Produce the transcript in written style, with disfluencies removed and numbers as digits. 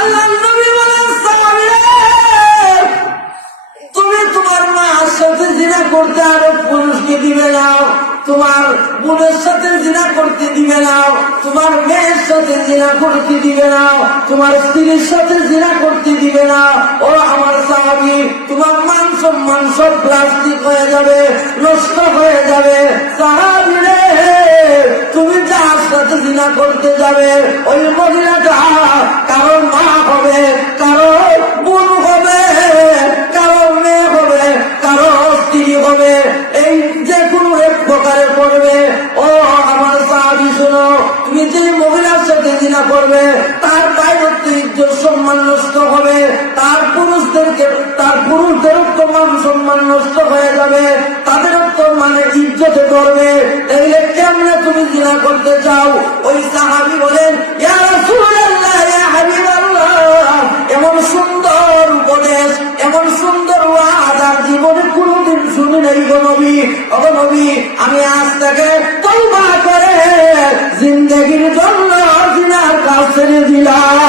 আল্লাহর নবী বলেন, সাহাবীরা, তুমি তোমার মার সাথে জিনা করতে আরো পুরুষকে দিবে না, তোমার বোনের সাথে জিনা করতে দিবে না, তোমার মেয়ের সাথে জিনা করতে দিবে না, তোমার স্ত্রীর সাথে জিনা করতে দিবে না। ও আমার সাহাবী, তোমার মান সম্মান সব প্লাস্টিক হয়ে যাবে, নষ্ট হয়ে যাবে। সাহাবী রে, তুমি যার সাথে জিনা করতে যাবে ওই মহিলাটা কারো মা হবে, কারো বোন হবে, কারো মেয়ে হবে, কারো স্ত্রী হবে, এই যে কোনো এক প্রকারে পড়বে। ও আমার সাহাবী শোনো, তুমি যে মহিলার সাথে জিনা করবে তার দায়িত্ব ইজ্জত সম্মান নষ্ট হবে, তার পুরুষদেরও তো মান সম্মান নষ্ট হয়ে যাবে, তাদেরও তো মানে ইজ্জতে করবে। তাইলে কেমনে তুমি জিনা করতে চাও? ওই সাহাবী বলেন, ইয়া রাসূলুল্লাহ, ইয়া হাবিবাল্লাহ, এমন সুন্দর উপদেশ, এমন সুন্দর ওয়াজ আর জীবনে কোনোদিন শুনি নাই গো নবী। ও নবী, আমি আজ থেকে তওবা করে জিন্দেগির জন্য জিনার কাজ ছেড়ে দিলাম।